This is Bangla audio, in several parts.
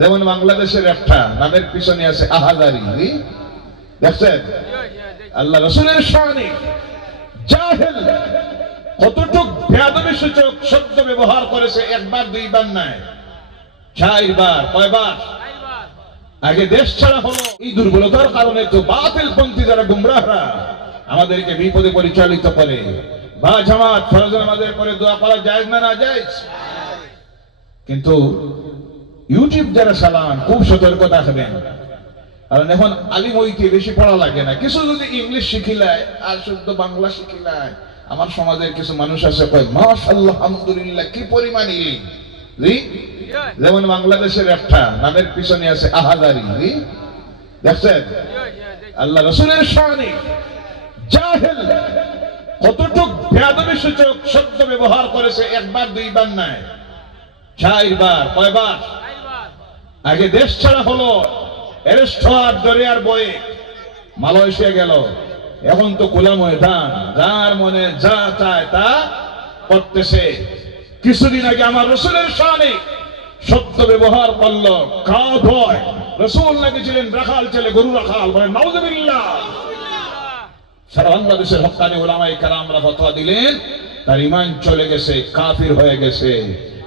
যেমন বাংলাদেশের একটা, নামের পিছনে আছে আহাদারি দেখছেন? আল্লাহ রসুলের সামনে জাহেল, কতটুক সূচক শব্দ ব্যবহার করেছে, একবার, দুইবার চারবার, কয়বার? আগে দেশ ছাড়া হলো, এই দুর্বলতার কারণে তো বাতিল পন্থী যারা গুমরাহরা, আমাদেরকে বিপদে পরিচালিত করে। বা জামাত, ফরজ আমাদের পরে দোয়া করা যায় না না যায় কিন্তু ইউটিউব যারা চালান খুব সতর্ক থাকবেন কারণ এখন আলিম ওইতে বেশি পড়া লাগে না। কিছু যদি ইংলিশ শিখিলায় আর শুদ্ধ বাংলা শিখিলায় আমার সমাজের কিছু মানুষ আছে কয় মাশাল্লাহ আলহামদুলিল্লাহ কি পরিমাণ ইলিম। যেমন বাংলাদেশের একটা নামের পিছনে আছে আহাদারি দেখছেন? আল্লাহ রসুলের সামনে জাহেল কতটুক বেয়াদবি সূচক শব্দ ব্যবহার করেছে একবার দুইবার নাই। চারবার কয়বার? আগে দেশ ছাড়া হলো। অ্যারেস্ট দরিয়ার বয়ে মালয়েশিয়া গেল। এখন তো খোলা ময়দান। যার মনে যা চায় তা করতেছে। কিছুদিন আগে আমার রসুলের সামনে সত্য ব্যবহার করল। কা ভয় রসুল নাকি ছিলেন রাখাল ছেলে, গরু রাখাল বলে নাউজুবিল্লাহ। সারা বাংলাদেশের হকানি ওলামাই কারামরা ফতোয়া দিলেন, তার ইমান চলে গেছে, কাফির হয়ে গেছে।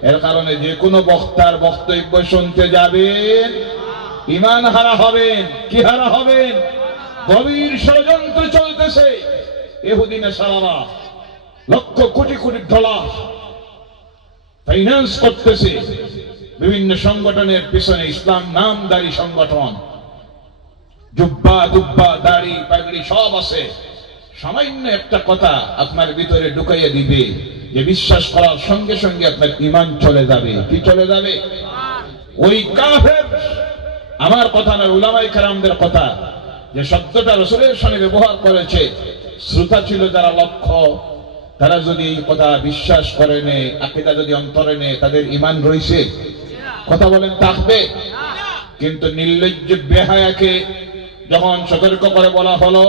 এর কারণে যে কোনো বক্তার বক্তব্য শুনতে যাবেন, ইমান হারা হবেন, কি হারা হবেন? গভীর ষড়যন্ত্র চলতেছে। এহুদিনে সারারা লক্ষ কোটি কোটি ডলার ফাইন্যান্স করতেছে। বিভিন্ন সংগঠনের পিছনে ইসলাম নামদারি সংগঠন। জুব্বা দুব্বা দাড়ি পাগড়ি সব আছে। সামান্য একটা কথা আপনার ভিতরে ঢুকাইয়া দিবে। যে বিশ্বাস করার সঙ্গে সঙ্গে আপনার ইমান চলে যাবে। কি চলে যাবে? ওই কাফের। আমার কথা না উলামাই কারামদের কথা। যে শব্দটা রসুলের সঙ্গে ব্যবহার করেছে, শ্রোতা ছিল যারা লক্ষ্য তারা যদি কথা বিশ্বাস করে নে, আকিদা যদি অন্তরে নে, তাদের ইমান রয়েছে। কথা বলেন, থাকবে। কিন্তু নির্লজ্জ বেহায়াকে যখন সতর্ক করে বলা হলো,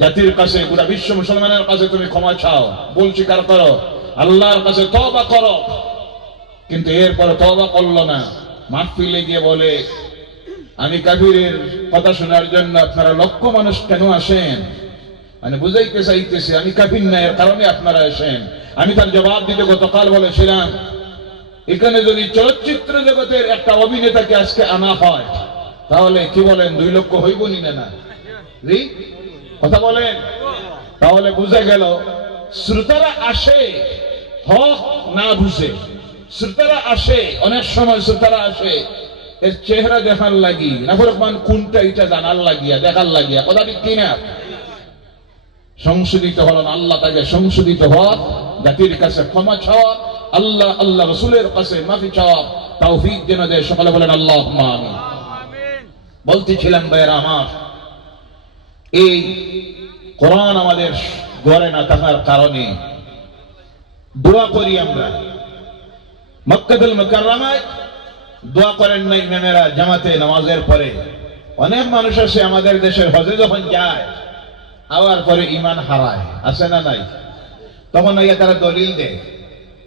জাতির কাছে গোটা বিশ্ব মুসলমানের কাছে তুমি ক্ষমা চাও, ভুল স্বীকার করো। আল্লাহর কাছে তবা করো। কিন্তু এরপরে তবা করল না। মাহফিলে গিয়ে বলে, আমি কাবিরের কথা শোনার জন্য আপনারা লক্ষ মানুষ কেন আসেন? মানে বুঝাইতে চাইতেছি, আমি কাবির না, এর কারণে আপনারা আসেন। আমি তার জবাব দিতে গতকাল বলেছিলাম, এখানে যদি চলচ্চিত্র জগতের একটা অভিনেতাকে আজকে আনা হয়, তাহলে কি বলেন, দুই লক্ষ হইবনি না না? কথা বলেন? তাহলে বুঝে গেল শ্রোতারা আসে, হক না বুঝে। শ্রোতারা আসে, অনেক সময় শ্রোতারা আসে, এর চেহারা দেখার লাগি। নাফর রহমান কোনটা এটা জানার লাগিয়া, দেখার লাগিয়া, কথা ঠিক কিনা? সংশোধিত হলেন আল্লাহ তাকে সংশোধিত হওয়া জাতির কাছে ক্ষমা চাওয়া, আল্লাহ আল্লাহ রসুলের কাছে মাফি চাওয়া, তৌফিক যেন দেয়, সকালে বলেন আল্লাহ আমিন। বলতেছিলাম, ভাইয়েরা আমার, এই কোরআন আমাদের গড়ে না থাকার কারণে। দোয়া করি আমরা। মক্কাতুল মুকাররমায় দোয়া করেন না ইমামেরা জামাতে নামাজের পরে। অনেক মানুষ আছে আমাদের দেশের হজে যখন যায় আওয়ার পরে ইমান হারায়। আছে না নাই? তখন আইয়া তারা দলিল দেয়।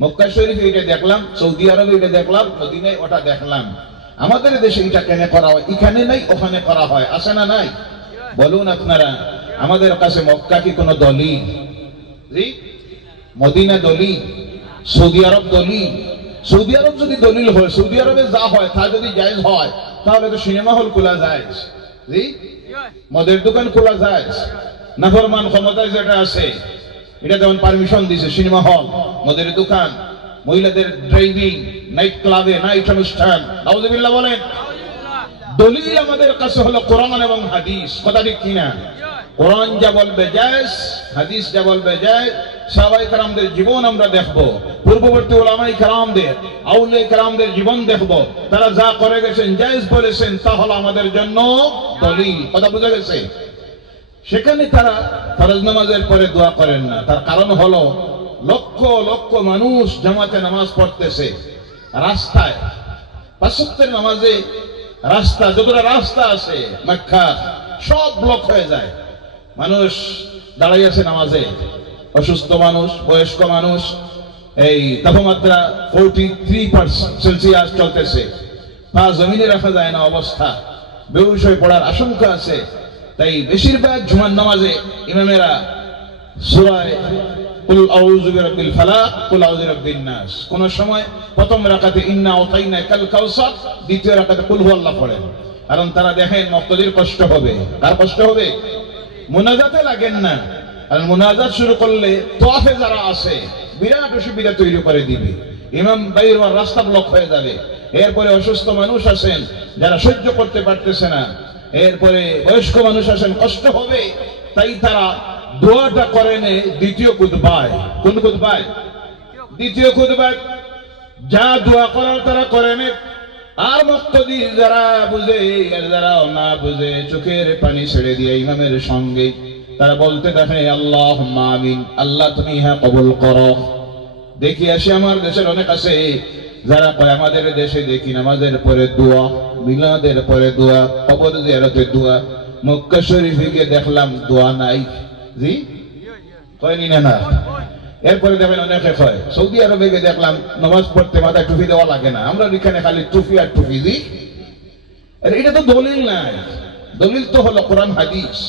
মক্কা শরীফ এটা দেখলাম, সৌদি আরবে এটা দেখলাম, মদিনায় ওটা দেখলাম। আমাদের দেশে এটা কেন করা হয়? এখানে নাই, ওখানে করা হয়। আছে না নাই? বলুন আপনারা। আমাদের কাছে মক্কা কি কোনো দলিল? জি? মদিনা দলিল? সৌদি আরব দলিল? সৌদি আরব যদি দলিল হয় সৌদি আরবে যা হয় তা যদি জায়েজ হয় তাহলে তো সিনেমা হল খোলা যায় জি? মদের দোকান খোলা যায় নাফরমান ক্ষমতায় যেটা আছে এটা যেমন পারমিশন দিছে সিনেমা হল মদের দোকান মহিলাদের ড্রাইভিং নাইট ক্লাবে নাইট অনুষ্ঠান নাউজুবিল্লাহ বলেন। দলিল আমাদের কাছে হলো কোরআন এবং হাদিস কথা ঠিক কিনা? কোরআন যা বলবে জায়েজ, হাদিস যা বলবে জায়েজ সাহাবাই কারামদের জীবন আমরা দেখব। পূর্ববর্তী ওলামাই কারামদের আউলে কারামদের জীবন দেখব। তারা যা করে গেছেন, জায়েজ বলেছেন, তা হলো আমাদের জন্য দলিল। কথা বোঝা গেছে? সেখানে তারা ফরজ নামাজের পরে দোয়া করেন না। তার কারণ হলো, লক্ষ লক্ষ মানুষ জামাতে নামাজ পড়তেছে রাস্তায়। নামাজে রাস্তা, যতটা রাস্তা আছে, মক্কা, সব ব্লক হয়ে যায়। মানুষ দাঁড়াই আছে নামাজে। অসুস্থ মানুষ, বয়স্ক মানুষ, এই তাপমাত্রা ফোরটি থ্রি পার্সেন্ট সেলসিয়াস চলতেছে। পা জমিনে রাখা যায় না অবস্থা। হয়ে পড়ার আশঙ্কা আছে। তাই বেশিরভাগ জুমার নামাজে ইমামেরা সূরায় কুল আউযু বিরাব্বিল ফালাক, কুল কোন সময় প্রথম রাকাতে ইন্না আতাইনা কাল কাউসার দ্বিতীয় রাকাতে কুল হুয়াল্লাহ পড়েন। কারণ তারা দেখেন মুক্তদির কষ্ট হবে। কার কষ্ট হবে? মুনাজাতে লাগেন না। আর মুনাজাত শুরু করলে তোয়াফে যারা আছে বিরাট অসুবিধা তৈরি করে দিবে। ইমাম বাইর রাস্তা ব্লক হয়ে যাবে। এরপরে অসুস্থ মানুষ আছেন যারা সহ্য করতে পারতেছে না। এরপরে বয়স্ক মানুষ আছেন কষ্ট হবে। তাই তারা দোয়াটা করেন দ্বিতীয় কুদবায় কোন কুদবায় দ্বিতীয় কুদবায় যা দোয়া করার তারা করেন আর মুক্তদি যারা বুঝে, আর যারা না বুঝে, চোখের পানি ছেড়ে দিয়ে ইমামের সঙ্গে তারা বলতে দেখে আল্লাহ আমিন, আল্লাহ তুমি ইহা কবুল করো। দেখি আসি, আমার দেশের অনেক আছে যারা কয়, আমাদের দেশে দেখি নামাজের পরে দোয়া, মিলাদের পরে দোয়া, কবর জিয়ারতে দোয়া, মক্কা শরীফে গিয়ে দেখলাম দোয়া নাই। জি? কয়নি না না? এরপরে দেখেন অনেকে কয় সৌদি আরবে গিয়ে দেখলাম, নামাজ পড়তে মাথায় টুপি দেওয়া লাগে না। আমরা এখানে খালি টুপি আর টুপি দিই। এটা তো দলিল নাই। দলিল তো হলো কোরআন হাদিস।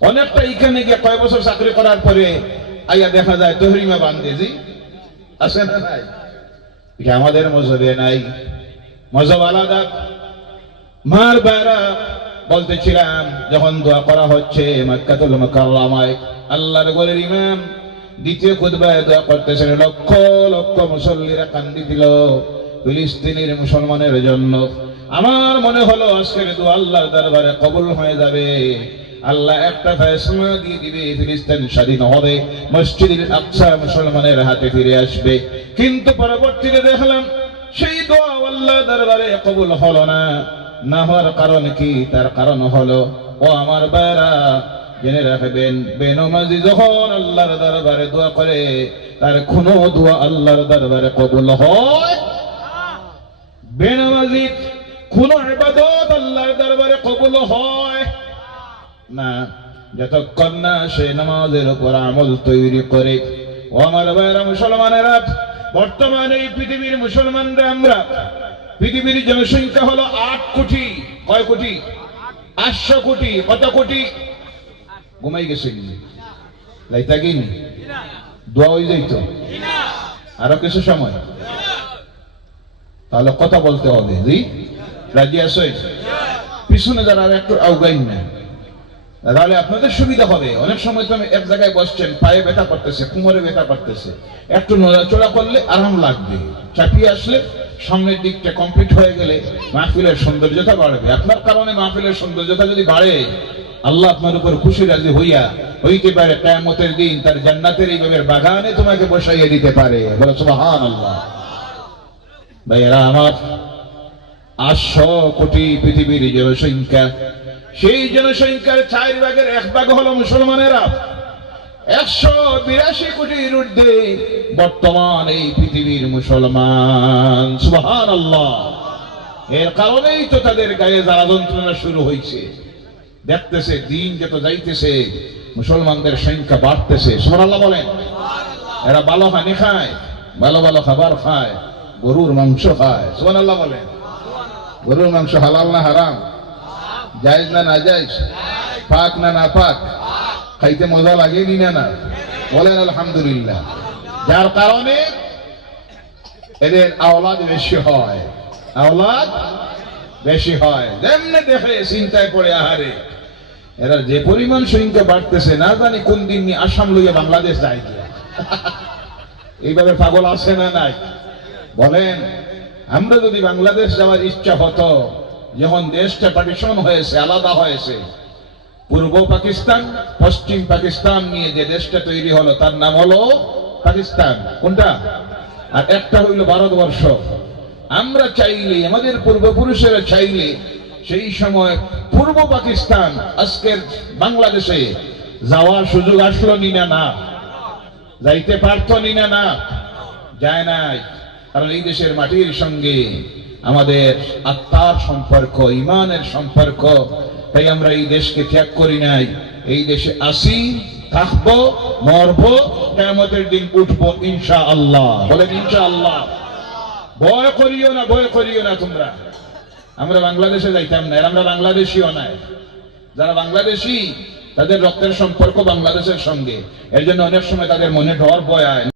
অনেকটা এখানে গিয়ে কয় বছর চাকরি করার পরে আইয়া দেখা যায়, তহরিমা বান্ধে জি। আছে না নাই? এটা আমাদের মজবে নাই। মজব আলাদা। মার বেড়া বলতেছিলাম, যখন দোয়া করা হচ্ছে, মক্কাতুল মুকাররমায়, আল্লাহর গোলের ইমাম দ্বিতীয় খুতবায় দোয়া করতেছেন লক্ষ লক্ষ মুসল্লিরা কান্দি দিল ফিলিস্তিনের মুসলমানের জন্য। আমার মনে হলো আজকের দোয়া আল্লাহর দরবারে কবুল হয়ে যাবে। আল্লাহ একটা ফেসলা দিয়ে দিবে, ফিলিস্তিন স্বাধীন হবে মসজিদের আকসা মুসলমানের হাতে ফিরে আসবে। কিন্তু পরবর্তীতে দেখলাম, সেই দোয়া আল্লাহ দরবারে কবুল হলো না। না হওয়ার কারণ কি? তার কারণ হলো, ও আমার বাইরা জেনে রাখবেন বেনমাজি যখন আল্লাহর দরবারে দোয়া করে, তার কোনো দোয়া আল্লাহর দরবারে কবুল হয়। বেনমাজি কোন ইবাদত আল্লাহর দরবারে কবুল হয়। না, যতক্ষণ না সে নামাজের উপর আমল তৈরি করে। ও আমার ভাইরা মুসলমানেরা, বর্তমানে এই পৃথিবীর মুসলমানরা আমরা, পৃথিবীর জনসংখ্যা হলো আট কোটি, কয় কোটি? আটশো কোটি, কত কোটি? ঘুমাই গেছে লাইতা গিনি দোয়া হয়ে যাইতো আরও কিছু সময়? তাহলে কথা বলতে হবে। জি? রাজি আসো পিছনে যারা একটু আউগাইন না, তাহলে আপনাদের সুবিধা হবে। অনেক সময় তো আমি এক জায়গায় বসছেন, পায়ে ব্যথা করতেছে, কোমরে ব্যথা করতেছে। একটু নড়াচড়া করলে আরাম লাগবে। চাপিয়ে আসলে সামনের দিকটা কমপ্লিট হয়ে গেলে মাহফিলের সৌন্দর্যতা বাড়বে। আপনার কারণে মাহফিলের সৌন্দর্যতা যদি বাড়ে আল্লাহ আপনার উপর খুশি রাজি হইয়া হইতে পারে কেয়ামতের দিন তার জান্নাতের এইভাবে বাগানে তোমাকে বসাইয়ে দিতে পারে। বলে সুবহান আল্লাহ ভাইয়েরা আমার আটশো কোটি পৃথিবীর জনসংখ্যা, সেই জনসংখ্যার চার ভাগের এক ভাগ হলো মুসলমানেরা। একশো বিরাশি কোটির ঊর্ধ্বে বর্তমান এই পৃথিবীর মুসলমান। সুবহান আল্লাহ এর কারণেই তো তাদের গায়ে জ্বালা যন্ত্রণা শুরু হয়েছে দেখতেছে দিন যত যাইতেছে মুসলমানদের সংখ্যা বাড়তেছে। সুবহান আল্লাহ বলেন এরা ভালো হানি খায় ভালো ভালো খাবার খায় গরুর মাংস খায়। সুবহান আল্লাহ বলেন গরুর মাংস হালাল না হারাম? জায়েজ না না জায়েজ? পাক না না পাক? খাইতে মজা লাগেনি না না? বলেন আলহামদুলিল্লাহ। যার কারণে এদের আওলাদ বেশি হয়। আওলাদ বেশি হয়। যেমনে দেখে চিন্তায় পড়ে আহারে। এরা যে পরিমাণ সংখ্যা বাড়তেছে, না জানি কোন দিন নিয়ে আসাম লইয়া বাংলাদেশ যায় গিয়া। এইভাবে পাগল আছে না নাই? বলেন, আমরা যদি বাংলাদেশ যাওয়ার ইচ্ছা হতো, যখন দেশটা পার্টিশন হয়েছে, আলাদা হয়েছে, পূর্ব পাকিস্তান, পশ্চিম পাকিস্তান নিয়ে যে দেশটা তৈরি হলো, তার নাম হলো পাকিস্তান। কোনটা? আর একটা হইল ভারতবর্ষ। আমরা চাইলে, আমাদের পূর্বপুরুষেরা চাইলে সেই সময় পূর্ব পাকিস্তান আজকের বাংলাদেশে যাওয়ার সুযোগ আসলো নি না যাইতে পারতো নি না না? যায় নাই। কারণ এই দেশের মাটির সঙ্গে আমাদের আত্মার সম্পর্ক, ইমানের সম্পর্ক, তাই আমরা এই দেশকে ত্যাগ করি নাই। এই দেশে আসি, থাকব, মরবো কেমতের দিন উঠবো ইনশা আল্লাহ বলেন ইনশা আল্লাহ ভয় করিও না, ভয় করিও না তোমরা। আমরা বাংলাদেশে যাইতাম না আমরা বাংলাদেশিও নাই যারা বাংলাদেশি, তাদের রক্তের সম্পর্ক বাংলাদেশের সঙ্গে। এর জন্য অনেক সময় তাদের মনে ডর আয়।